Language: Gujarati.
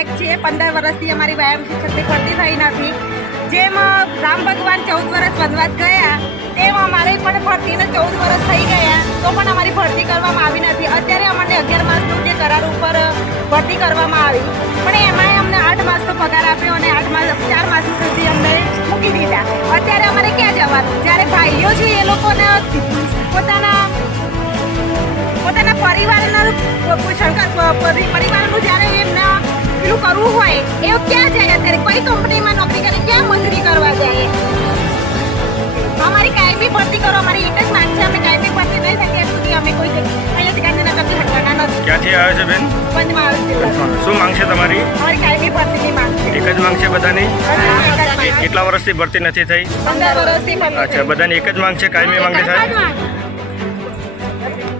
લાયક છીએ. 15 વર્ષથી અમારી વ્યાયામ શિક્ષકની ભરતી થઈ નથી. જેમ રામ ભગવાન 14 વર્ષ વનવાસ ગયા તેમ અમારે પણ ભરતીને 14 વર્ષ થઈ ગયા તો પણ અમારી ભરતી કરવામાં આવી નથી. અત્યારે અમને 11 માસનું જે કરાર ઉપર ભરતી કરવામાં આવી પણ એમાંય અમને 8 માસનો પગાર આપ્યો અને 4 માસ સુધી અમને મૂકી દીધા. અત્યારે અમારે ક્યાં જવાનું? જ્યારે ભાઈઓ છે એ લોકોને પોતાના પરિવારનું જ્યારે એમને પેલું કરવું હોય એ ક્યાં જાય? અત્યારે કઈ કંપનીમાં નોકરી કરે, ક્યાં મજૂરી કરવા જાય? અમારી કાયમી ભરતી કરો, અમારી એક જ માંગ છે. અમે કાયમી ભરતી નહીં થાય ત્યાં સુધી અમે કોઈ અહીંયાથી ગાંધીનગરથી હટવાના નથી. ક્યાંથી આવે છે બેન? પંચમહાલ જિલ્લા. શું માંગ છે તમારી? અમારી કાયમી ભરતીની માંગ છે. એક જ માંગ છે બધાની? એક જ માંગ. કેટલા વર્ષથી ભરતી નથી થઈ? 15 વર્ષથી ભરતી અચ્છા, બધાની એક જ માંગ છે, કાયમી માંગણી થાય?